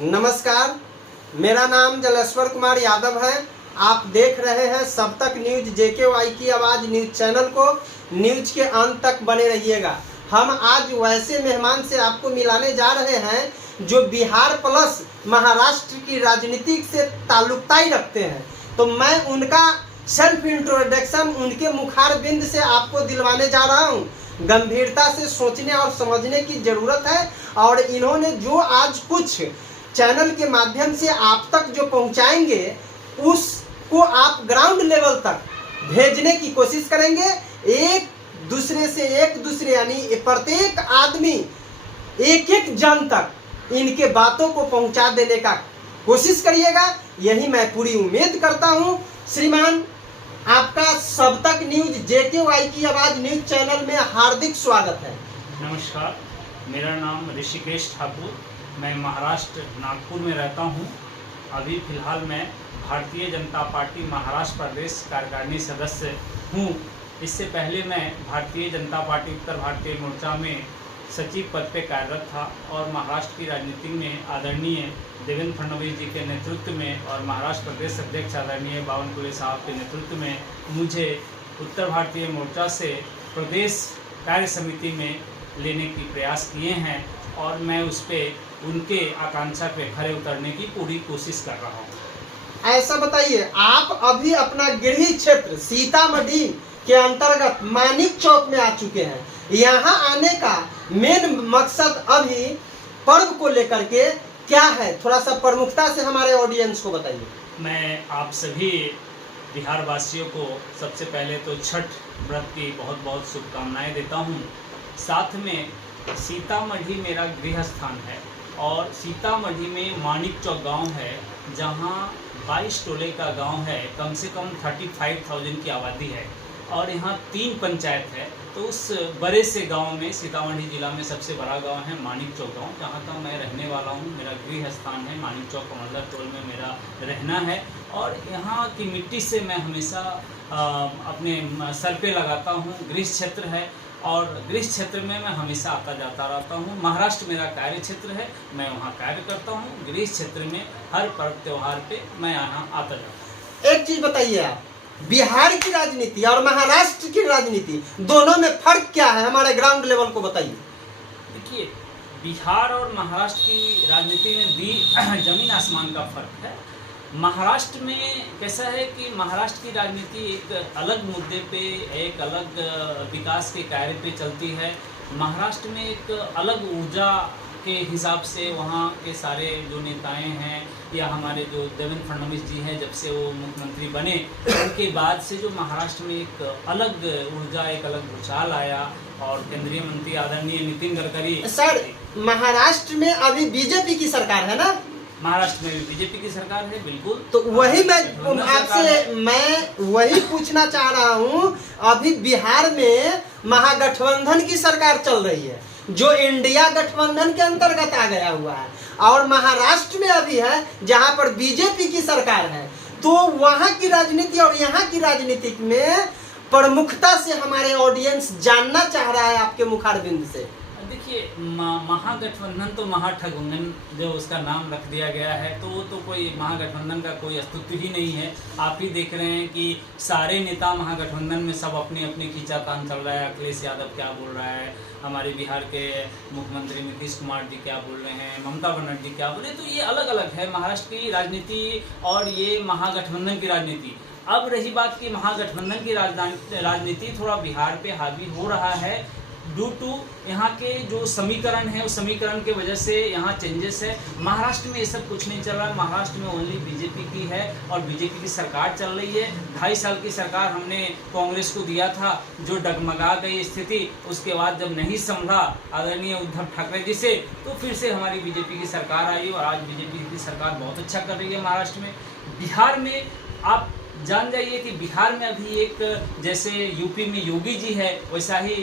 नमस्कार, मेरा नाम जलेश्वर कुमार यादव है। आप देख रहे हैं सब तक न्यूज JKY की आवाज़ न्यूज चैनल को। न्यूज के अंत तक बने रहिएगा। हम आज वैसे मेहमान से आपको मिलाने जा रहे हैं जो बिहार प्लस महाराष्ट्र की राजनीति से ताल्लुकताई रखते हैं। तो मैं उनका सेल्फ इंट्रोडक्शन उनके मुखारबिंद से आपको दिलवाने जा रहा हूँ। गंभीरता से सोचने और समझने की ज़रूरत है। और इन्होंने जो आज कुछ चैनल के माध्यम से आप तक जो पहुंचाएंगे उसको आप ग्राउंड लेवल तक भेजने की कोशिश करेंगे। एक दूसरे यानी प्रत्येक आदमी एक एक जन तक इनके बातों को पहुंचा देने का कोशिश करिएगा, यही मैं पूरी उम्मीद करता हूं। श्रीमान, आपका सब तक न्यूज JKY की आवाज़ न्यूज चैनल में हार्दिक स्वागत है। नमस्कार, मेरा नाम ऋषिकेश ठाकुर, मैं महाराष्ट्र नागपुर में रहता हूं। अभी फ़िलहाल मैं भारतीय जनता पार्टी महाराष्ट्र प्रदेश कार्यकारिणी सदस्य हूं। इससे पहले मैं भारतीय जनता पार्टी उत्तर भारतीय मोर्चा में सचिव पद पे कार्यरत था और महाराष्ट्र की राजनीति में आदरणीय देवेंद्र फडणवीस जी के नेतृत्व में और महाराष्ट्र प्रदेश अध्यक्ष आदरणीय बावनकुळे साहब के नेतृत्व में मुझे उत्तर भारतीय मोर्चा से प्रदेश कार्य समिति में लेने की प्रयास किए हैं और मैं उस पर उनके आकांक्षा पे खरे उतरने की पूरी कोशिश कर रहा हूँ। ऐसा बताइए, आप अभी अपना गृह क्षेत्र सीतामढ़ी के अंतर्गत मानिक चौक में आ चुके हैं। यहाँ आने का मेन मकसद अभी पर्व को लेकर के क्या है, थोड़ा सा प्रमुखता से हमारे ऑडियंस को बताइए। मैं आप सभी बिहार वासियों को सबसे पहले तो छठ व्रत की बहुत बहुत शुभकामनाएं देता हूँ। साथ में सीतामढ़ी मेरा गृह स्थान है और सीतामढ़ी में मानिक चौक गांव है जहां 22 टोले का गांव है। कम से कम 35,000 की आबादी है और यहां 3 पंचायत है। तो उस बड़े से गांव में सीतामढ़ी जिला में सबसे बड़ा गांव है मानिक चौक गांव, जहां का मैं रहने वाला हूं। मेरा गृह स्थान है मानिक चौक, कमंडला टोल में मेरा रहना है और यहाँ की मिट्टी से मैं हमेशा अपने सर पे लगाता हूँ। गृह क्षेत्र है और गृह क्षेत्र में मैं हमेशा आता जाता रहता हूँ। महाराष्ट्र मेरा कार्य क्षेत्र है, मैं वहाँ कार्य करता हूँ। गृह क्षेत्र में हर पर्व त्यौहार पे मैं यहाँ आता जाता हूँ। एक चीज बताइए, आप बिहार की राजनीति और महाराष्ट्र की राजनीति दोनों में फर्क क्या है, हमारे ग्राउंड लेवल को बताइए। देखिए, बिहार और महाराष्ट्र की राजनीति में भी जमीन आसमान का फर्क है। महाराष्ट्र में कैसा है कि महाराष्ट्र की राजनीति एक अलग मुद्दे पे, एक अलग विकास के कार्य पे चलती है। महाराष्ट्र में एक अलग ऊर्जा के हिसाब से वहाँ के सारे जो नेताएं हैं या हमारे जो देवेंद्र फडणवीस जी हैं, जब से वो मुख्यमंत्री बने उनके बाद से जो महाराष्ट्र में एक अलग ऊर्जा, एक अलग भूचाल आया और केंद्रीय मंत्री आदरणीय नितिन गडकरी। सर, महाराष्ट्र में अभी बीजेपी की सरकार है ना? महाराष्ट्र में भी बीजेपी की सरकार है, बिल्कुल। तो वही मैं वही पूछना चाह रहा हूँ। अभी बिहार में महागठबंधन की सरकार चल रही है जो इंडिया गठबंधन के अंतर्गत आ गया हुआ है, और महाराष्ट्र में अभी है जहाँ पर बीजेपी की सरकार है। तो वहाँ की राजनीति और यहाँ की राजनीति में प्रमुखता से हमारे ऑडियंस जानना चाह रहा है आपके मुखारबिंद से। देखिए, महागठबंधन तो महाठगुंधन जो उसका नाम रख दिया गया है, तो वो तो कोई महागठबंधन का कोई अस्तित्व ही नहीं है। आप ही देख रहे हैं कि सारे नेता महागठबंधन में सब अपनी अपनी खींचातान चल रहा है। अखिलेश यादव क्या बोल रहा है, हमारे बिहार के मुख्यमंत्री नीतीश कुमार जी क्या बोल रहे हैं, ममता बनर्जी क्या बोल रहे हैं। तो ये अलग अलग है महाराष्ट्र की राजनीति और ये महागठबंधन की राजनीति। अब रही बात कि महागठबंधन की राजनीति थोड़ा बिहार पे हावी हो रहा है ड्यू टू यहाँ के जो समीकरण है, उस समीकरण के वजह से यहाँ चेंजेस है। महाराष्ट्र में ये सब कुछ नहीं चल रहा है। महाराष्ट्र में ओनली बीजेपी की है और बीजेपी की सरकार चल रही है। 2.5 साल की सरकार हमने कांग्रेस को दिया था जो डगमगा गई स्थिति। उसके बाद जब नहीं संभला आदरणीय उद्धव ठाकरे जी से, तो फिर से हमारी बीजेपी की सरकार आई और आज बीजेपी की सरकार बहुत अच्छा कर रही है महाराष्ट्र में। बिहार में आप जान जाइए कि बिहार में अभी एक जैसे यूपी में योगी जी है, वैसा ही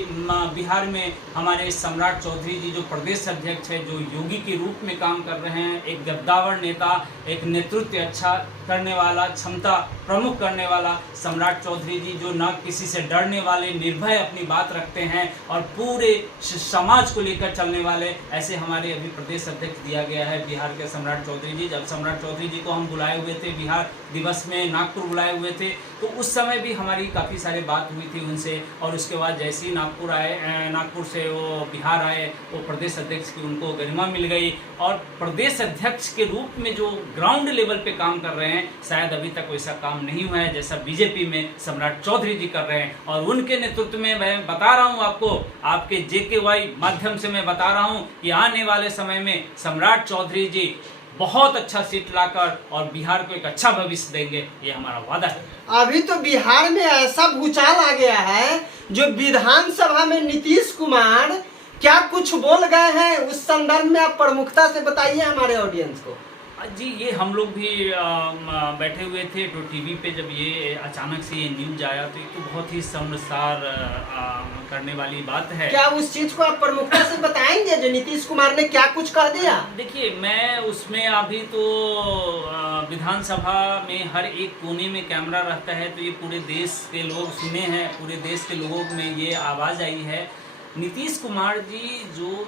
बिहार में हमारे सम्राट चौधरी जी जो प्रदेश अध्यक्ष है, जो योगी के रूप में काम कर रहे हैं, एक गद्दावर नेता, एक नेतृत्व अच्छा करने वाला, क्षमता प्रमुख करने वाला सम्राट चौधरी जी, जो न किसी से डरने वाले, निर्भय अपनी बात रखते हैं और पूरे समाज को लेकर चलने वाले, ऐसे हमारे अभी प्रदेश अध्यक्ष दिया गया है बिहार के सम्राट चौधरी जी। जब सम्राट चौधरी जी को हम बुलाए हुए थे बिहार दिवस में, नागपुर बुलाए हुए थे, तो उस समय भी हमारी काफ़ी सारी बात हुई थी उनसे। और उसके बाद जैसे ही नागपुर आए, नागपुर से वो बिहार आए, वो प्रदेश अध्यक्ष की उनको गरिमा मिल गई और प्रदेश अध्यक्ष के रूप में जो ग्राउंड लेवल पे काम कर रहे हैं, शायद अभी तक वैसा काम नहीं हुआ है जैसा बीजेपी में सम्राट चौधरी जी कर रहे हैं। और उनके नेतृत्व में मैं बता रहा हूं आपको, आपके JKY माध्यम से मैं बता रहा हूं कि आने वाले समय में सम्राट चौधरी जी बहुत अच्छा सीट लाकर और बिहार को एक अच्छा भविष्य देंगे, ये हमारा वादा है। अभी तो बिहार में ऐसा भूचाल आ गया है, जो विधानसभा में नीतीश कुमार क्या कुछ बोल गए हैं, उस संदर्भ में आप प्रमुखता से बताइए हमारे ऑडियंस को। जी, ये हम लोग भी बैठे हुए थे तो टीवी पे जब ये अचानक से ये न्यूज आया तो एक तो बहुत ही शर्मसार करने वाली बात है। क्या उस चीज को आप प्रमुखता से बताएंगे जो नीतीश कुमार ने क्या कुछ कह दिया? देखिए, मैं उसमें अभी तो विधानसभा में हर एक कोने में कैमरा रहता है, तो ये पूरे देश के लोग सुने हैं, पूरे देश के लोगों में ये आवाज़ आई है। नीतीश कुमार जी जो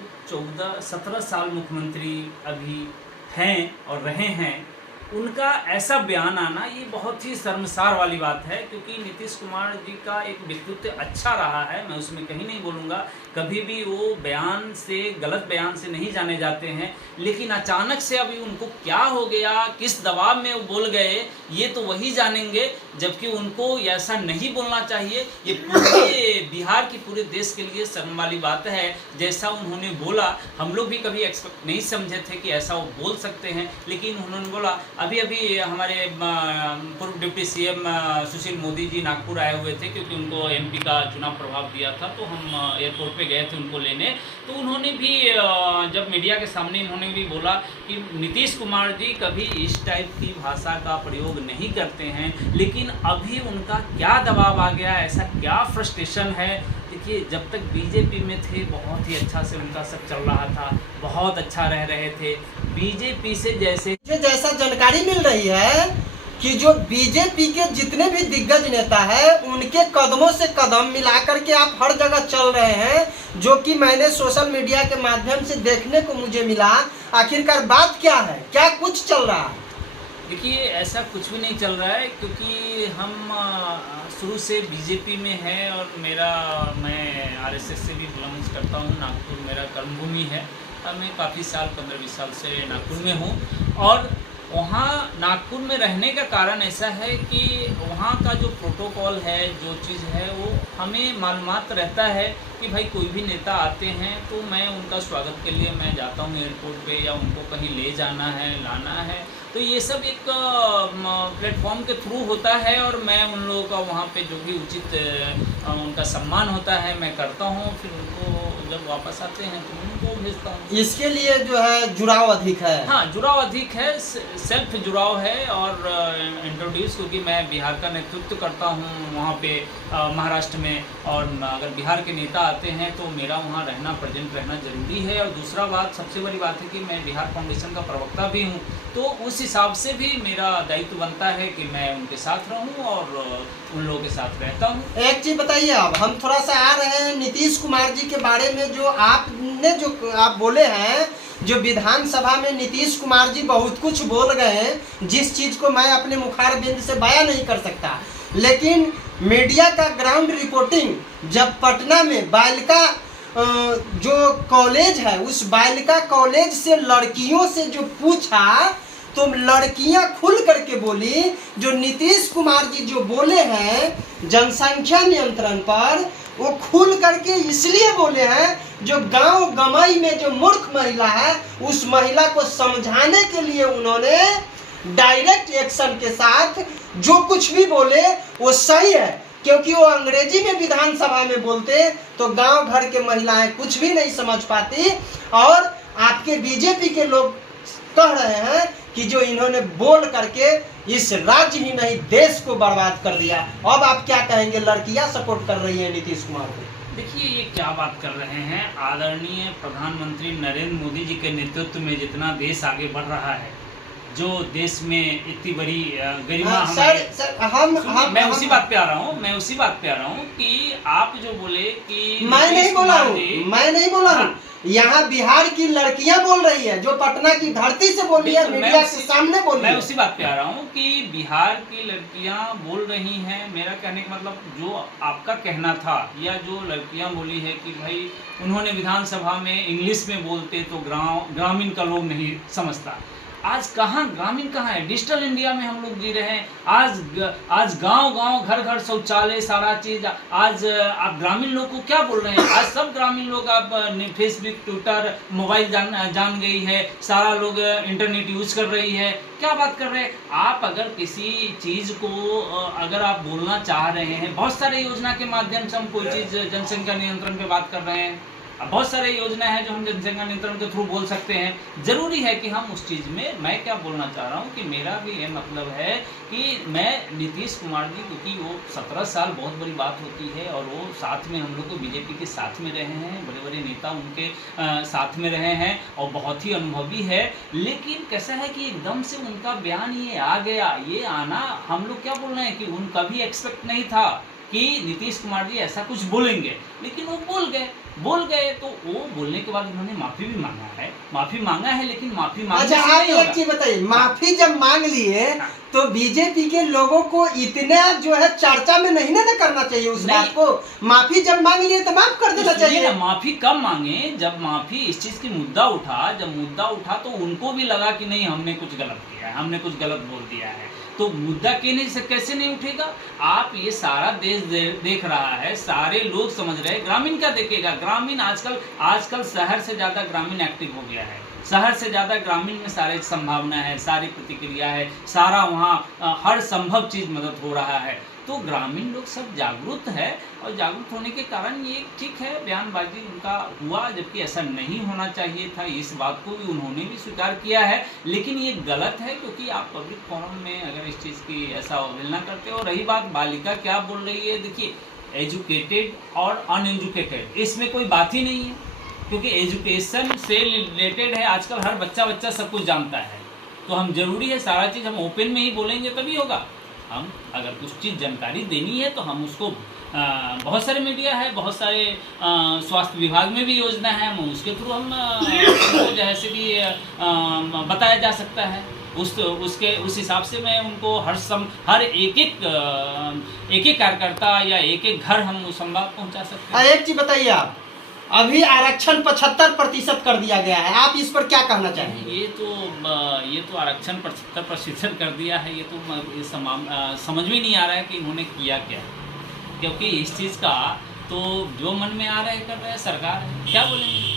17 साल मुख्यमंत्री अभी हैं और रहे हैं, उनका ऐसा बयान आना ये बहुत ही शर्मसार वाली बात है, क्योंकि नीतीश कुमार जी का एक व्यक्तित्व अच्छा रहा है, मैं उसमें कहीं नहीं बोलूँगा, कभी भी वो बयान से, गलत बयान से नहीं जाने जाते हैं। लेकिन अचानक से अभी उनको क्या हो गया, किस दबाव में वो बोल गए, ये तो वही जानेंगे, जबकि उनको ऐसा नहीं बोलना चाहिए। ये पूरे बिहार की, पूरे देश के लिए शर्म वाली बात है। जैसा उन्होंने बोला, हम लोग भी कभी एक्सपेक्ट नहीं समझे थे कि ऐसा वो बोल सकते हैं, लेकिन उन्होंने बोला। अभी अभी हमारे पूर्व डिप्टी CM सुशील मोदी जी नागपुर आए हुए थे, क्योंकि उनको MP का चुनाव प्रभाव दिया था, तो हम एयरपोर्ट पे गए थे उनको लेने। तो उन्होंने भी जब मीडिया के सामने इन्होंने भी बोला कि नीतीश कुमार जी कभी इस टाइप की भाषा का प्रयोग नहीं करते हैं, लेकिन अभी उनका क्या दबाव आ गया, ऐसा क्या फ्रस्ट्रेशन है। देखिए, जब तक बीजेपी में थे बहुत ही अच्छा से उनका सब चल रहा था, बहुत अच्छा रह रहे थे। बीजेपी से जैसा जानकारी मिल रही है कि जो बीजेपी के जितने भी दिग्गज नेता है, उनके कदमों से कदम मिला करके आप हर जगह चल रहे हैं, जो कि मैंने सोशल मीडिया के माध्यम से देखने को मुझे मिला। आखिरकार बात क्या है, क्या कुछ चल रहा है? देखिए, ऐसा कुछ भी नहीं चल रहा है, क्योंकि हम शुरू से बीजेपी में है और मैं RSS से भी बिलोंग्स करता हूँ। नागपुर मेरा कर्मभूमि है और मैं काफ़ी साल, 15-20 साल से नागपुर में हूँ। और वहाँ नागपुर में रहने का कारण ऐसा है कि वहाँ का जो प्रोटोकॉल है, जो चीज़ है, वो हमें मालूमात रहता है कि भाई कोई भी नेता आते हैं तो मैं उनका स्वागत के लिए मैं जाता हूँ एयरपोर्ट पे, या उनको कहीं ले जाना है, लाना है, तो ये सब एक प्लेटफॉर्म के थ्रू होता है। और मैं उन लोगों का वहाँ पे जो भी उचित उनका सम्मान होता है मैं करता हूँ। फिर उनको जब वापस आते हैं तो उनको भेजता हूँ। इसके लिए जो है जुड़ाव अधिक है। हाँ, जुड़ाव अधिक है, सेल्फ जुड़ाव है। और इंट्रोड्यूस, क्योंकि मैं बिहार का नेतृत्व करता हूँ वहाँ पे महाराष्ट्र में, और अगर बिहार के नेता आते हैं तो मेरा वहाँ रहना, प्रेजेंट रहना जरूरी है। और दूसरा बात, सबसे बड़ी बात है कि मैं बिहार फाउंडेशन का प्रवक्ता भी हूँ, तो उस हिसाब से भी मेरा दायित्व बनता है कि मैं उनके साथ रहूं और उन लोगों के साथ रहता हूं। एक चीज बताइए, अब हम थोड़ा सा आ रहे हैं नीतीश कुमार जी के बारे में। जो आप बोले हैं, जो विधानसभा में नीतीश कुमार जी बहुत कुछ बोल गए हैं, जिस चीज को मैं अपने मुखारबिंद से बयां नहीं कर सकता, लेकिन मीडिया का ग्राउंड रिपोर्टिंग, जब पटना में बालिका जो कॉलेज है, उस बालिका कॉलेज से लड़कियों से जो पूछा, तो लड़कियां खुल करके बोली। जो नीतीश कुमार जी जो बोले हैं जनसंख्या नियंत्रण पर, वो खुल करके इसलिए बोले हैं, जो गांव गमई में जो मूर्ख महिला है, उस महिला को समझाने के लिए उन्होंने डायरेक्ट एक्शन के साथ जो कुछ भी बोले वो सही है, क्योंकि वो अंग्रेजी में विधानसभा में बोलते तो गांव भर के महिलाएं कुछ भी नहीं समझ पाती। और आपके बीजेपी के लोग कह रहे हैं कि जो इन्होंने बोल करके इस राज्य ही नहीं देश को बर्बाद कर दिया। अब आप क्या कहेंगे, लड़कियां सपोर्ट कर रही हैं नीतीश कुमार को? देखिए ये क्या बात कर रहे हैं, आदरणीय प्रधानमंत्री नरेंद्र मोदी जी के नेतृत्व में जितना देश आगे बढ़ रहा है, जो देश में इतनी बड़ी गरिमा मैं उसी बात पे आ रहा हूँ कि आप जो बोले कि मैं नहीं बोला हूँ यहाँ बिहार की लड़कियां बोल रही है, जो पटना की धरती से बोल रही है, मीडिया के सामने बोल रही है। मैं उसी बात पे आ रहा हूँ कि बिहार की लड़कियां बोल रही हैं। मेरा कहने का मतलब जो आपका कहना था या जो लड़कियां बोली है कि भाई उन्होंने विधानसभा में इंग्लिश में बोलते तो ग्रामीण का लोग नहीं समझता। आज कहाँ ग्रामीण कहाँ है, डिजिटल इंडिया में हम लोग जी रहे हैं। आज गांव घर घर शौचालय सारा चीज। आज आप ग्रामीण लोग को क्या बोल रहे हैं, आज सब ग्रामीण लोग आप फेसबुक ट्विटर मोबाइल जान गई है, सारा लोग इंटरनेट यूज कर रही है। क्या बात कर रहे हैं आप, अगर किसी चीज को अगर आप बोलना चाह रहे हैं, बहुत सारे योजना के माध्यम से हम कोई चीज जनसंख्या नियंत्रण पे बात कर रहे हैं, बहुत सारे योजना है जो हम जनसंख्या नियंत्रण के थ्रू बोल सकते हैं। जरूरी है कि हम उस चीज़ में, मैं क्या बोलना चाह रहा हूँ कि मेरा भी ये मतलब है कि मैं नीतीश कुमार जी, क्योंकि वो 17 साल बहुत बड़ी बात होती है और वो साथ में हम लोग को बीजेपी के साथ में रहे हैं, बड़े बड़े नेता उनके साथ में रहे हैं और बहुत ही अनुभवी है। लेकिन कैसा है कि एकदम से उनका बयान ये आ गया, ये आना हम लोग क्या बोल रहे हैं कि उनका भी एक्सपेक्ट नहीं था कि नीतीश कुमार जी ऐसा कुछ बोलेंगे, लेकिन वो बोल गए तो वो बोलने के बाद उन्होंने माफी भी मांगा है, लेकिन माफी मांगने अच्छा आप एक चीज बताइए, माफी जब मांग लिए तो बीजेपी के लोगों को इतना जो है चर्चा में नहीं ना करना चाहिए उस बात को। माफी जब मांग लिए तो माफ कर देना चाहिए। माफी कब मांगे, जब माफी इस चीज की मुद्दा उठा तो उनको भी लगा कि नहीं हमने कुछ गलत किया है, हमने कुछ गलत बोल दिया है, तो मुद्दा कैसे नहीं उठेगा। आप ये सारा देश देख रहा है, सारे लोग समझ रहे हैं, ग्रामीण क्या देखेगा। ग्रामीण आजकल शहर से ज्यादा ग्रामीण एक्टिव हो गया है, शहर से ज़्यादा ग्रामीण में सारी संभावना है, सारी प्रतिक्रिया है, सारा वहाँ हर संभव चीज़ मदद हो रहा है। तो ग्रामीण लोग सब जागरूक है और जागरूक होने के कारण ये ठीक है बयानबाजी उनका हुआ, जबकि ऐसा नहीं होना चाहिए था। इस बात को भी उन्होंने भी स्वीकार किया है, लेकिन ये गलत है क्योंकि आप पब्लिक फोरम में अगर इस चीज़ की ऐसा अवहेलना करते हो। रही बात बालिका क्या बोल रही है, देखिए एजुकेटेड और अनएजुकेटेड इसमें कोई बात ही नहीं है, क्योंकि एजुकेशन से रिलेटेड है। आजकल हर बच्चा सब कुछ जानता है, तो हम जरूरी है सारा चीज़ हम ओपन में ही बोलेंगे तभी होगा। हम अगर कुछ चीज़ जानकारी देनी है तो हम उसको बहुत सारे मीडिया है, बहुत सारे स्वास्थ्य विभाग में भी योजना है, हम उसके थ्रू हम जैसे कि बताया जा सकता है। उस हिसाब से मैं उनको हर एक कार्यकर्ता या एक घर हम संवाद पहुंचा सकते हैं। एक चीज बताइए आप, अभी आरक्षण 75% कर दिया गया है, आप इस पर क्या कहना चाहेंगे? ये तो आरक्षण 75% कर दिया है, ये तो समझ में नहीं आ रहा है कि इन्होंने किया क्या, क्योंकि इस चीज़ का तो जो मन में आ रहा है कर रहा है सरकार है, क्या बोलेंगे।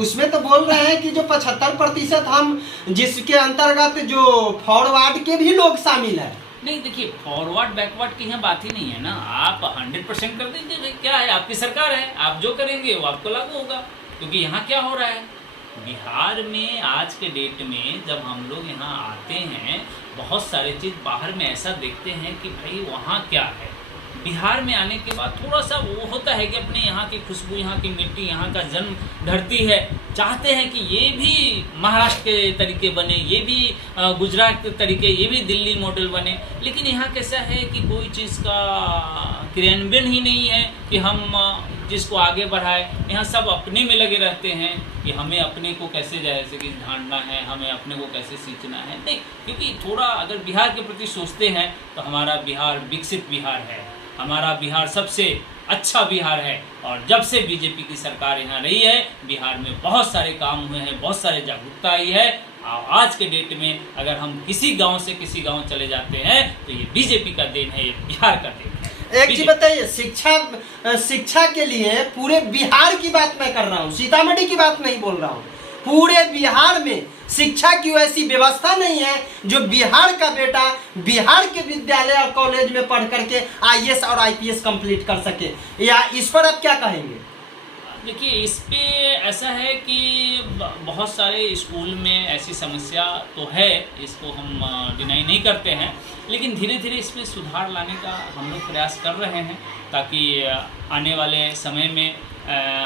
उसमें तो बोल रहे हैं कि जो 75% हम जिसके अंतर्गत जो फॉरवर्ड के भी लोग शामिल है। नहीं देखिए, फॉरवर्ड बैकवर्ड की यहाँ बात ही नहीं है ना, आप 100% कर दीजिए, क्या है आपकी सरकार है, आप जो करेंगे वो आपको लागू होगा। क्योंकि यहाँ क्या हो रहा है बिहार में आज के डेट में, जब हम लोग यहाँ आते हैं बहुत सारे चीज़ बाहर में ऐसा देखते हैं कि भाई वहाँ क्या है। बिहार में आने के बाद थोड़ा सा वो होता है कि अपने यहाँ की खुशबू, यहाँ की मिट्टी, यहाँ का जन्म धरती है, चाहते हैं कि ये भी महाराष्ट्र के तरीके बने, ये भी गुजरात के तरीके, ये भी दिल्ली मॉडल बने। लेकिन यहाँ कैसा है कि कोई चीज़ का क्रियान्वयन ही नहीं है कि हम जिसको आगे बढ़ाए। यहाँ सब अपने में लगे रहते हैं कि हमें अपने को कैसे जैसे कि ढांढना है, हमें अपने को कैसे सींचना है। नहीं, क्योंकि थोड़ा अगर बिहार के प्रति सोचते हैं तो हमारा बिहार विकसित बिहार है, हमारा बिहार सबसे अच्छा बिहार है। और जब से बीजेपी की सरकार यहाँ रही है, बिहार में बहुत सारे काम हुए हैं, बहुत सारे जागरूकता आई है। आज के डेट में अगर हम किसी गांव से किसी गांव चले जाते हैं तो ये बीजेपी का देन है, ये बिहार का देन है। एक चीज बताइए, शिक्षा के लिए पूरे बिहार की बात मैं कर रहा हूँ, सीतामढ़ी की बात नहीं बोल रहा हूँ। पूरे बिहार में शिक्षा की वैसी व्यवस्था नहीं है जो बिहार का बेटा बिहार के विद्यालय और कॉलेज में पढ़ करके IAS और IPS कंप्लीट कर सके, या इस पर आप क्या कहेंगे? देखिए, इस पे ऐसा है कि बहुत सारे स्कूल में ऐसी समस्या तो है, इसको हम डिनाई नहीं करते हैं, लेकिन धीरे धीरे इसमें सुधार लाने का हम लोग प्रयास कर रहे हैं, ताकि आने वाले समय में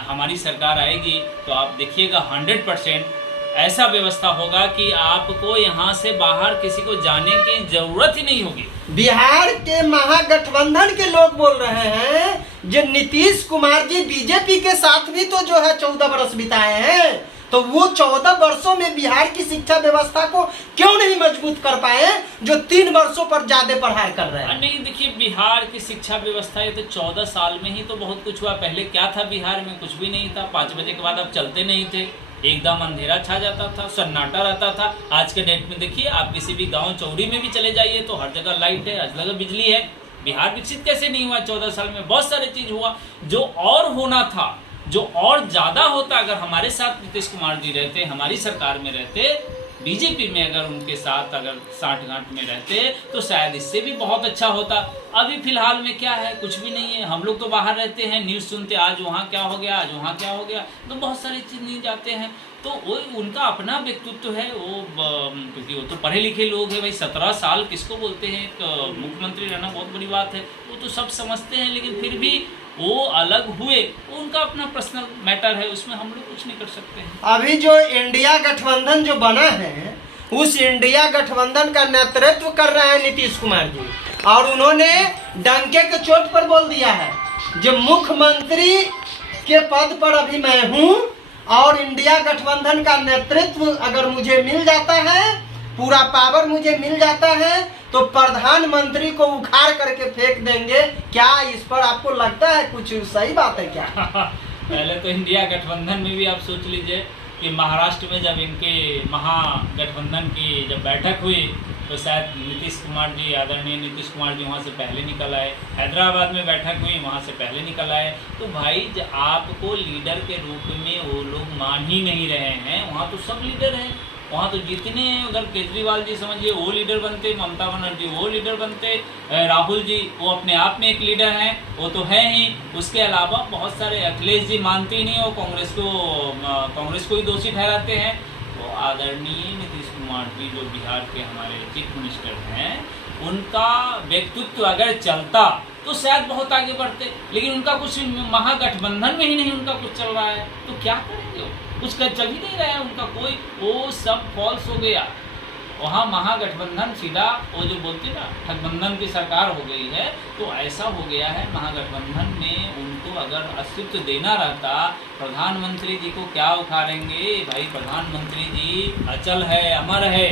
हमारी सरकार आएगी तो आप देखिएगा 100% ऐसा व्यवस्था होगा कि आपको यहाँ से बाहर किसी को जाने की जरूरत ही नहीं होगी। बिहार के महागठबंधन के लोग बोल रहे हैं जो नीतीश कुमार जी बीजेपी के साथ भी तो जो है 14 वर्ष बिताए हैं, तो वो 14 वर्षों में बिहार की शिक्षा व्यवस्था को क्यों नहीं मजबूत कर पाए जो 3 वर्षों पर ज्यादा प्रहार कर रहे हैं। नहीं, देखिए, बिहार की शिक्षा व्यवस्था ये तो 14 साल में ही तो बहुत कुछ हुआ। पहले क्या था बिहार में? कुछ भी नहीं था। 5 बजे के बाद आप चलते नहीं थे, एकदम अंधेरा छा जाता था, सन्नाटा रहता था। आज के डेट में देखिए, आप किसी भी गांव चौड़ी में भी चले जाइए तो हर जगह लाइट है, हर जगह बिजली है। बिहार विकसित कैसे नहीं हुआ? 14 साल में बहुत सारे चीज हुआ जो और होना था, जो और ज्यादा होता अगर हमारे साथ नीतीश कुमार जी रहते, हमारी सरकार में रहते, बीजेपी में अगर उनके साथ अगर साठगांठ में रहते तो शायद इससे भी बहुत अच्छा होता। अभी फिलहाल में क्या है? कुछ भी नहीं है। हम लोग तो बाहर रहते हैं, न्यूज़ सुनते, आज वहाँ क्या हो गया, आज वहाँ क्या हो गया, तो बहुत सारी चीज़ नहीं जाते हैं। तो वो उनका अपना व्यक्तित्व है, वो क्योंकि वो तो पढ़े लिखे लोग हैं भाई। 17 साल किसको बोलते हैं? एक मुख्यमंत्री रहना बहुत बड़ी बात है, वो तो सब समझते हैं, लेकिन फिर भी वो अलग हुए, उनका अपना पर्सनल मैटर है, उसमें हम लोग कुछ नहीं कर सकते हैं। अभी जो इंडिया गठबंधन जो बना है, उस इंडिया गठबंधन का नेतृत्व कर रहे हैं नीतीश कुमार जी, और उन्होंने डंके के चोट पर बोल दिया है जो मुख्यमंत्री के पद पर अभी मैं हूं, और इंडिया गठबंधन का नेतृत्व अगर मुझे मिल जाता है, पूरा पावर मुझे मिल जाता है, तो प्रधानमंत्री को उखाड़ करके फेंक देंगे। क्या इस पर आपको लगता है कुछ सही बात है क्या? पहले तो इंडिया गठबंधन में भी आप सोच लीजिए कि महाराष्ट्र में जब इनके महागठबंधन की जब बैठक हुई तो शायद नीतीश कुमार जी, आदरणीय नीतीश कुमार जी वहाँ से पहले निकल आए। हैदराबाद में बैठक हुई, वहाँ से पहले निकल आए। तो भाई आपको लीडर के रूप में वो लोग मान ही नहीं रहे हैं। वहाँ तो सब लीडर हैं, वहाँ तो जितने उधर केजरीवाल जी समझिए वो लीडर बनते, ममता बनर्जी वो लीडर बनते, राहुल जी वो अपने आप में एक लीडर हैं, वो तो है ही। उसके अलावा बहुत सारे, अखिलेश जी मानते ही नहीं, वो कांग्रेस को ही दोषी ठहराते हैं। तो आदरणीय नीतीश कुमार जी जो बिहार के हमारे चीफ मिनिस्टर हैं, उनका व्यक्तित्व अगर चलता तो शायद बहुत आगे बढ़ते, लेकिन उनका कुछ महागठबंधन में ही नहीं उनका कुछ चल रहा है, तो क्या करेंगे? कुछ चल ही नहीं रहा है उनका कोई, वो सब फॉल्स हो गया। वहाँ महागठबंधन सीधा वो जो बोलते ना ठगबंधन की सरकार हो गई है, तो ऐसा हो गया है। महागठबंधन में उनको अगर अस्तित्व देना रहता, प्रधानमंत्री जी को क्या उखाड़ेंगे भाई? प्रधानमंत्री जी अचल है, अमर है।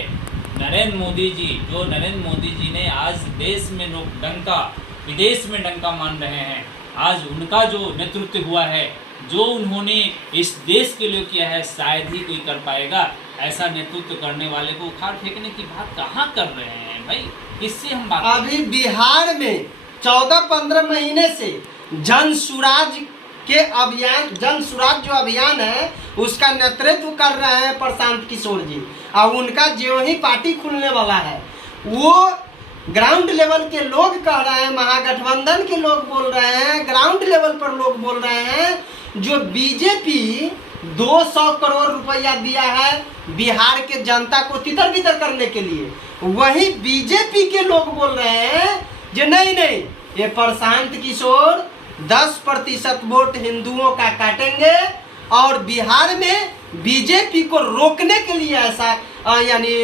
नरेंद्र मोदी जी, जो नरेंद्र मोदी जी ने आज देश में डंका, विदेश में डंका मान रहे हैं, आज उनका जो नेतृत्व हुआ है, जो उन्होंने इस देश के लिए किया है, शायद ही कोई कर पाएगा। ऐसा नेतृत्व करने वाले को उखाड़ फेंकने की बात कहाँ कर रहे हैं भाई? किससे हम बात? अभी बिहार में 14-15 महीने से जन सुराज के अभियान, जन सुराज जो अभियान है उसका नेतृत्व कर रहे हैं प्रशांत किशोर जी, और उनका जो ही पार्टी खुलने वाला है, वो ग्राउंड लेवल के लोग कह रहे हैं, महागठबंधन के लोग बोल रहे हैं, ग्राउंड लेवल पर लोग बोल रहे हैं, जो बीजेपी 200 करोड़ रुपया दिया है बिहार के जनता को तितर बितर करने के लिए, वही बीजेपी के लोग बोल रहे हैं जो नहीं, ये प्रशांत किशोर 10% वोट हिंदुओं का काटेंगे और बिहार में बीजेपी को रोकने के लिए ऐसा यानी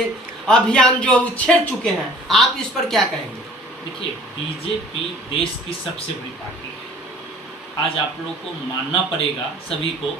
अभियान जो छेड़ चुके हैं। आप इस पर क्या कहेंगे? देखिए, बीजेपी देश की सबसे बड़ी पार्टी है। आज आप लोग को मानना पड़ेगा, सभी को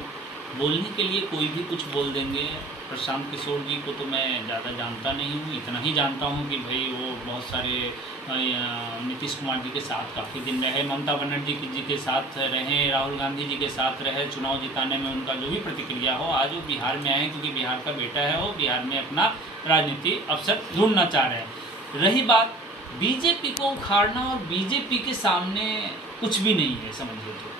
बोलने के लिए कोई भी कुछ बोल देंगे। प्रशांत किशोर जी को तो मैं ज़्यादा जानता नहीं हूँ, इतना ही जानता हूँ कि भाई वो बहुत सारे नीतीश कुमार जी के साथ काफ़ी दिन रहे, ममता बनर्जी जी के साथ रहे, राहुल गांधी जी के साथ रहे, चुनाव जिताने में उनका जो भी प्रतिक्रिया हो। आज वो बिहार में आए क्योंकि बिहार का बेटा है, वो बिहार में अपना राजनीति अवसर ढूंढना चाह रहे हैं। रही बात बीजेपी को उखाड़ना, और बीजेपी के सामने कुछ भी नहीं है समझिए। तो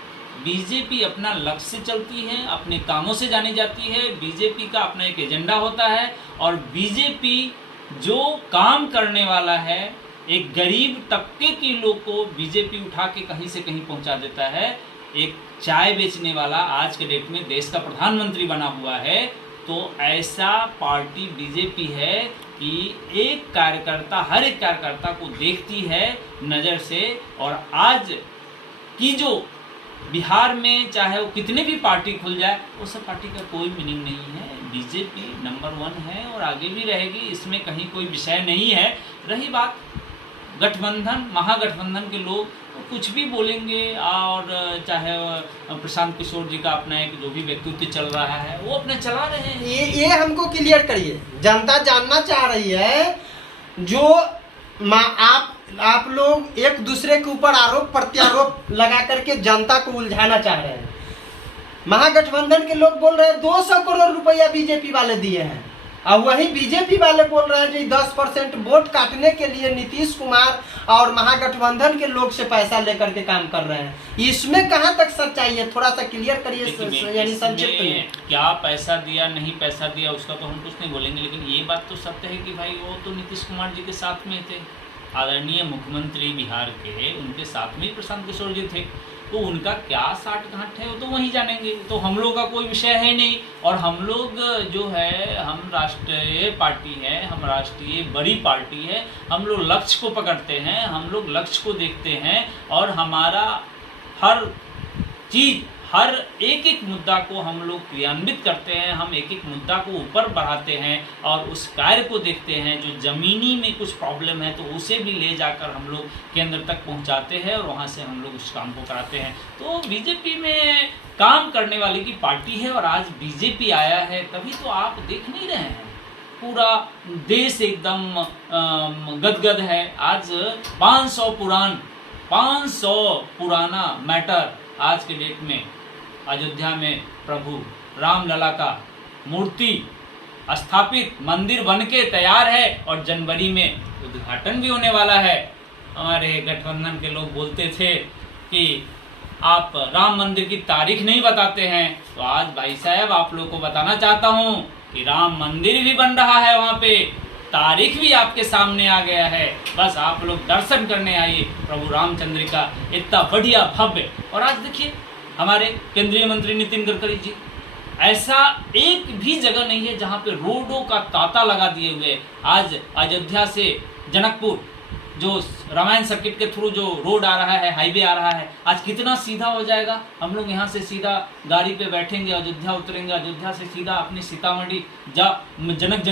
बीजेपी अपना लक्ष्य से चलती है, अपने कामों से जानी जाती है। बीजेपी का अपना एक एजेंडा होता है, और बीजेपी जो काम करने वाला है, एक गरीब तबके के लोग को बीजेपी उठा के कहीं से कहीं पहुंचा देता है। एक चाय बेचने वाला आज के डेट में देश का प्रधानमंत्री बना हुआ है, तो ऐसा पार्टी बीजेपी है कि एक कार्यकर्ता, हर एक कार्यकर्ता को देखती है नज़र से। और आज की जो बिहार में चाहे वो कितने भी पार्टी खुल जाए, वो सब पार्टी का कोई मीनिंग नहीं है। बीजेपी नंबर 1 है और आगे भी रहेगी, इसमें कहीं कोई विषय नहीं है। रही बात गठबंधन, महागठबंधन के लोग कुछ भी बोलेंगे, और चाहे प्रशांत किशोर जी का अपना एक जो भी व्यक्तित्व चल रहा है वो अपने चला रहे हैं। ये हमको क्लियर करिए, जनता जानना चाह रही है। जो आप लोग एक दूसरे के ऊपर आरोप प्रत्यारोप लगा करके जनता को उलझाना चाह रहे हैं। महागठबंधन के लोग बोल रहे हैं 200 करोड़ रुपया बीजेपी वाले दिए हैं, और वही बीजेपी वाले बोल रहे हैं कि 10% वोट काटने के लिए नीतीश कुमार और महागठबंधन के लोग से पैसा लेकर के काम कर रहे हैं। इसमें कहां तक सच्चाई है, थोड़ा सा क्लियर करिए, यानी संक्षिप्त में। क्या पैसा दिया नहीं पैसा दिया उसका तो हम कुछ नहीं बोलेंगे, लेकिन ये बात तो सत्य है कि भाई वो तो नीतीश कुमार जी के साथ में थे, आदरणीय मुख्यमंत्री बिहार के, उनके साथ में ही प्रशांत किशोर जी थे। तो उनका क्या साठ गांठ है वो तो वही जानेंगे, तो हम लोग का कोई विषय है नहीं। और हम लोग जो है, हम राष्ट्रीय पार्टी है, हम राष्ट्रीय बड़ी पार्टी है, हम लोग लक्ष्य को पकड़ते हैं, हम लोग लक्ष्य को देखते हैं, और हमारा हर चीज़, हर एक एक मुद्दा को हम लोग क्रियान्वित करते हैं, हम एक एक मुद्दा को ऊपर बढ़ाते हैं और उस कार्य को देखते हैं। जो ज़मीनी में कुछ प्रॉब्लम है तो उसे भी ले जाकर हम लोग केंद्र तक पहुंचाते हैं और वहां से हम लोग उस काम को कराते हैं। तो बीजेपी में काम करने वाली की पार्टी है, और आज बीजेपी आया है तभी तो आप देख नहीं रहे हैं, पूरा देश एकदम गदगद है। आज 500 पुराना मैटर आज के डेट में अयोध्या में प्रभु रामलला का मूर्ति स्थापित, मंदिर बनके तैयार है, और जनवरी में उद्घाटन भी होने वाला है। हमारे गठबंधन के लोग बोलते थे कि आप राम मंदिर की तारीख नहीं बताते हैं, तो आज भाई साहब आप लोग को बताना चाहता हूँ कि राम मंदिर भी बन रहा है, वहाँ पे तारीख भी आपके सामने आ गया है। बस आप लोग दर्शन करने आइए प्रभु रामचंद्र का, इतना बढ़िया भव्य। और आज देखिए हमारे केंद्रीय मंत्री नितिन गडकरी जी, ऐसा एक भी जगह नहीं है जहाँ पे रोडों का तांता लगा दिए हुए। आज अयोध्या से जनकपुर जो रामायण सर्किट के थ्रू जो रोड आ रहा है, हाईवे आ रहा है, आज कितना सीधा हो जाएगा। हम लोग यहाँ से सीधा गाड़ी पे बैठेंगे, अयोध्या उतरेंगे, अयोध्या से सीधा अपनी सीतामढ़ी जनक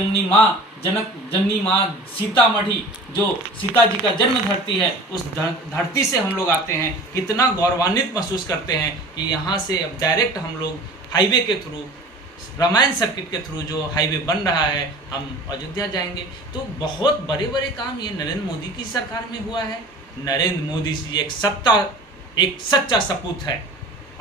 जननी माँ सीतामढ़ी, जो सीता जी का जन्म धरती है, उस धरती से हम लोग आते हैं। कितना गौरवान्वित महसूस करते हैं कि यहाँ से अब डायरेक्ट हम लोग हाईवे के थ्रू, रामायण सर्किट के थ्रू जो हाईवे बन रहा है, हम अयोध्या जाएंगे। तो बहुत बड़े बड़े काम ये नरेंद्र मोदी की सरकार में हुआ है। नरेंद्र मोदी जी एक सच्चा सपूत है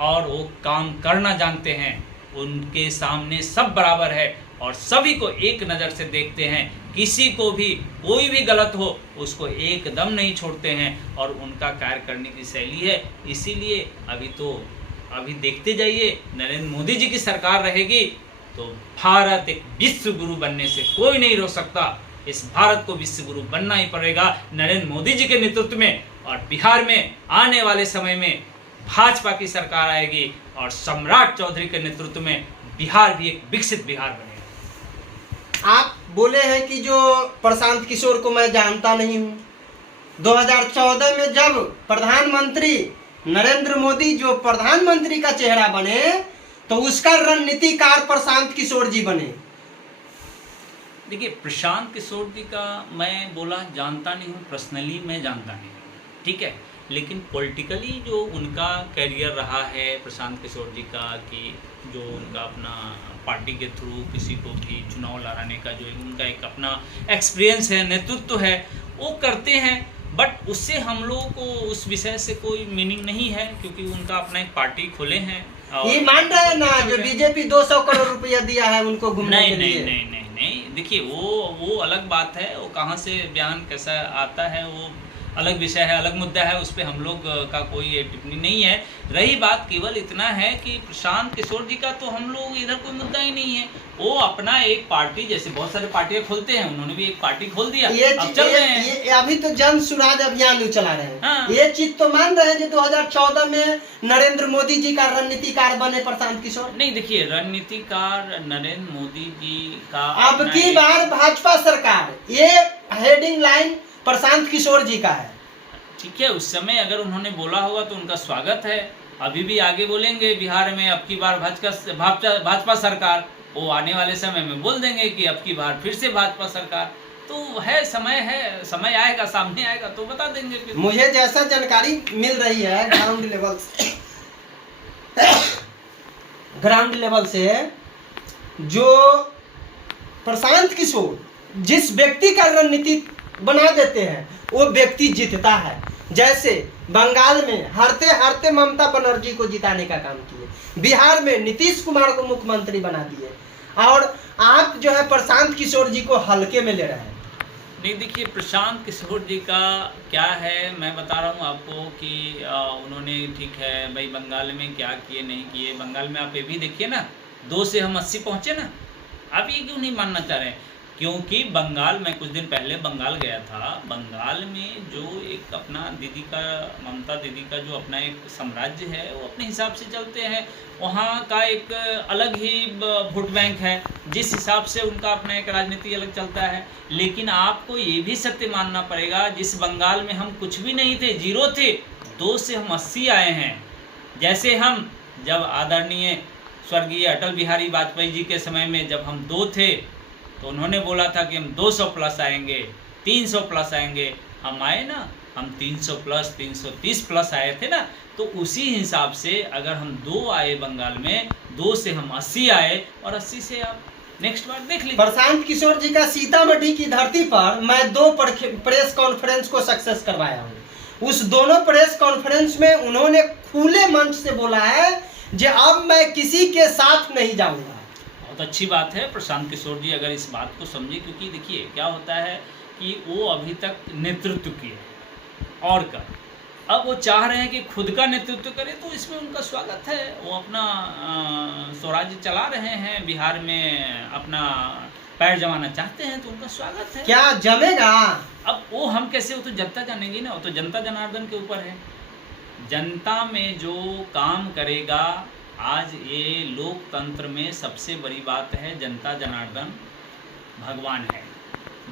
और वो काम करना जानते हैं। उनके सामने सब बराबर है और सभी को एक नज़र से देखते हैं। किसी को भी कोई भी गलत हो उसको एकदम नहीं छोड़ते हैं, और उनका कार्य करने की शैली है। इसीलिए अभी देखते जाइए, नरेंद्र मोदी जी की सरकार रहेगी तो भारत एक विश्व गुरु बनने से कोई नहीं रोक सकता। इस भारत को विश्व गुरु बनना ही पड़ेगा नरेंद्र मोदी जी के नेतृत्व में। और बिहार में आने वाले समय में भाजपा की सरकार आएगी और सम्राट चौधरी के नेतृत्व में बिहार भी एक विकसित बिहार बनेगा। आप बोले हैं कि जो प्रशांत किशोर को मैं जानता नहीं हूँ। 2014 में जब प्रधानमंत्री नरेंद्र मोदी जो प्रधानमंत्री का चेहरा बने, तो उसका रणनीतिकार प्रशांत किशोर जी बने। देखिए, प्रशांत किशोर जी का मैं बोला जानता नहीं हूँ, पर्सनली मैं जानता नहीं हूँ, ठीक है। लेकिन पॉलिटिकली जो उनका कैरियर रहा है प्रशांत किशोर जी का, कि जो उनका अपना पार्टी के थ्रू किसी को भी चुनाव लड़ाने का जो उनका एक अपना एक्सपीरियंस है, नेतृत्व है, वो करते हैं। बट उससे हम लोगों को उस विषय से कोई मीनिंग नहीं है, क्योंकि उनका अपना एक पार्टी खोले हैं। ये मान रहे हैं ना जो बीजेपी 200 करोड़ रुपया दिया है उनको घूमने के लिए? नहीं। देखिए, वो अलग बात है। वो कहाँ से बयान कैसा आता है वो अलग विषय है, अलग मुद्दा है, उस पर हम लोग का कोई टिप्पणी नहीं है। रही बात केवल इतना है कि प्रशांत किशोर जी का तो हम लोग इधर कोई मुद्दा ही नहीं है। वो अपना एक पार्टी, जैसे बहुत सारे पार्टियां खोलते हैं, उन्होंने भी एक पार्टी खोल दिया, अब चल रहे हैं। ये अभी तो जन सुराज अभियान चला रहे हैं। हाँ। ये चीज तो मान रहे हैं जो 2014 में नरेंद्र मोदी जी का रणनीतिकार बने प्रशांत किशोर। नहीं, देखिए, रणनीतिकार नरेंद्र मोदी जी का अब की बार भाजपा सरकार, ये हेडिंग लाइन प्रशांत किशोर जी का है। ठीक है, उस समय अगर उन्होंने बोला होगा तो उनका स्वागत है। अभी भी आगे बोलेंगे बिहार में अब की बार भाजपा सरकार, वो आने वाले समय में बोल देंगे कि अब की बार फिर से भाजपा सरकार। तो है, समय आएगा, सामने आएगा तो बता देंगे फिर। मुझे जैसा जानकारी मिल रही है ग्राउंड लेवल से जो प्रशांत किशोर जिस व्यक्ति का रणनीति बना देते हैं वो व्यक्ति जीतता है। जैसे बंगाल में हारते हारते ममता बनर्जी को जिताने का काम किए, बिहार में नीतीश कुमार को मुख्यमंत्री बना दिए, और आप जो है प्रशांत किशोर जी को हल्के में ले रहे हैं। नहीं, देखिए, प्रशांत किशोर जी का क्या है, मैं बता रहा हूँ आपको कि उन्होंने, ठीक है भाई, बंगाल में क्या किए नहीं किए। बंगाल में आप ये भी देखिए ना, 2 से हम 80 पहुँचे ना। आप ये क्यों नहीं मानना चाह रहे हैं? क्योंकि बंगाल में कुछ दिन पहले बंगाल गया था। बंगाल में जो एक अपना ममता दीदी का जो अपना एक साम्राज्य है, वो अपने हिसाब से चलते हैं। वहाँ का एक अलग ही वोट बैंक है, जिस हिसाब से उनका अपना एक राजनीति अलग चलता है। लेकिन आपको ये भी सत्य मानना पड़ेगा, जिस बंगाल में हम कुछ भी नहीं थे, 0 थे, 2 से हम 80 आए हैं। जैसे हम जब आदरणीय स्वर्गीय अटल बिहारी वाजपेयी जी के समय में जब हम 2 थे, तो उन्होंने बोला था कि हम 200 प्लस आएंगे, 300 प्लस आएंगे। हम आए ना, हम 300 प्लस 330 प्लस आए थे ना। तो उसी हिसाब से अगर हम 2 आए बंगाल में, 2 से हम 80 आए, और 80 से आप नेक्स्ट बार देख लीजिए। प्रशांत किशोर जी का सीतामढ़ी की धरती पर मैं 2 प्रेस कॉन्फ्रेंस को सक्सेस करवाया हूँ। उस दोनों प्रेस कॉन्फ्रेंस में उन्होंने खुले मंच से बोला है कि अब मैं किसी के साथ नहीं जाऊंगा। बहुत अच्छी बात है प्रशांत किशोर जी अगर इस बात को समझे, क्योंकि देखिए क्या होता है कि वो अभी तक नेतृत्व किए और का, अब वो चाह रहे हैं कि खुद का नेतृत्व करें, तो इसमें उनका स्वागत है। वो अपना स्वराज्य चला रहे हैं, बिहार में अपना पैर जमाना चाहते हैं, तो उनका स्वागत है। क्या जमेगा? अब वो हम कैसे, वो तो जनता जानेगी ना, वो तो जनता जनार्दन के ऊपर है। जनता में जो काम करेगा, आज ये लोकतंत्र में सबसे बड़ी बात है, जनता जनार्दन भगवान है।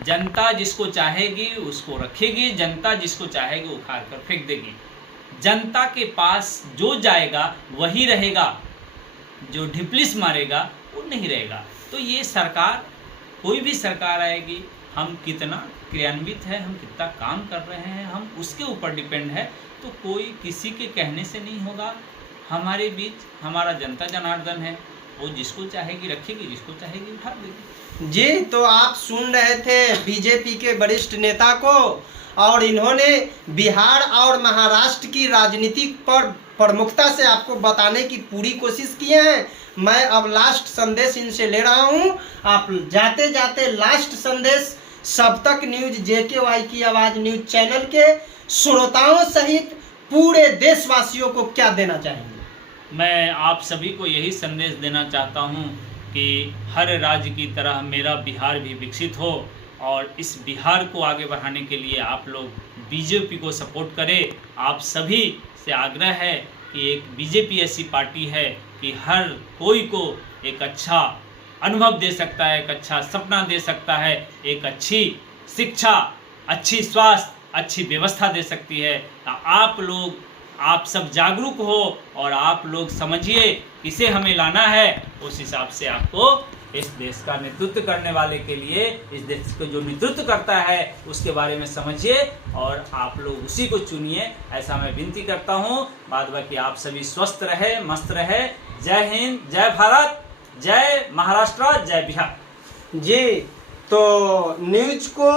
जनता जिसको चाहेगी उसको रखेगी, जनता जिसको चाहेगी उखाड़ कर फेंक देगी। जनता के पास जो जाएगा वही रहेगा, जो ढिपलिस मारेगा वो नहीं रहेगा। तो ये सरकार, कोई भी सरकार आएगी, हम कितना क्रियान्वित है, हम कितना काम कर रहे हैं, हम उसके ऊपर डिपेंड है। तो कोई किसी के कहने से नहीं होगा। हमारे बीच हमारा जनता जनार्दन है, वो जिसको चाहेगी रखेगी, जिसको चाहेगी उठा देगी। जी, तो आप सुन रहे थे बीजेपी के वरिष्ठ नेता को, और इन्होंने बिहार और महाराष्ट्र की राजनीति पर प्रमुखता से आपको बताने की पूरी कोशिश की है। मैं अब लास्ट संदेश इनसे ले रहा हूं। आप जाते जाते लास्ट संदेश सब तक न्यूज JKY की आवाज़ न्यूज चैनल के श्रोताओं सहित पूरे देशवासियों को क्या देना चाहेंगे? मैं आप सभी को यही संदेश देना चाहता हूं कि हर राज्य की तरह मेरा बिहार भी विकसित हो, और इस बिहार को आगे बढ़ाने के लिए आप लोग बीजेपी को सपोर्ट करें। आप सभी से आग्रह है कि एक बीजेपी ऐसी पार्टी है कि हर कोई को एक अच्छा अनुभव दे सकता है, एक अच्छा सपना दे सकता है, एक अच्छी शिक्षा, अच्छी स्वास्थ्य, अच्छी व्यवस्था दे सकती है। आप सब जागरूक हो और आप लोग समझिए किसे हमें लाना है। उस हिसाब से आपको इस देश का नेतृत्व करने वाले के लिए, इस देश को जो नेतृत्व करता है उसके बारे में समझिए और आप लोग उसी को चुनिए, ऐसा मैं विनती करता हूँ। बाद बाकी आप सभी स्वस्थ रहे, मस्त रहे। जय हिंद, जय भारत, जय महाराष्ट्र, जय बिहार। जी, तो न्यूज को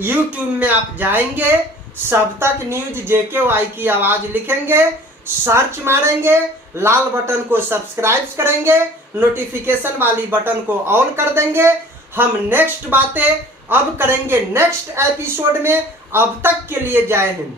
YouTube में आप जाएंगे, सब तक न्यूज JKY की आवाज़ लिखेंगे, सर्च मारेंगे, लाल बटन को सब्सक्राइब करेंगे, नोटिफिकेशन वाली बटन को ऑन कर देंगे। हम नेक्स्ट बातें अब करेंगे नेक्स्ट एपिसोड में। अब तक के लिए जय हिंद।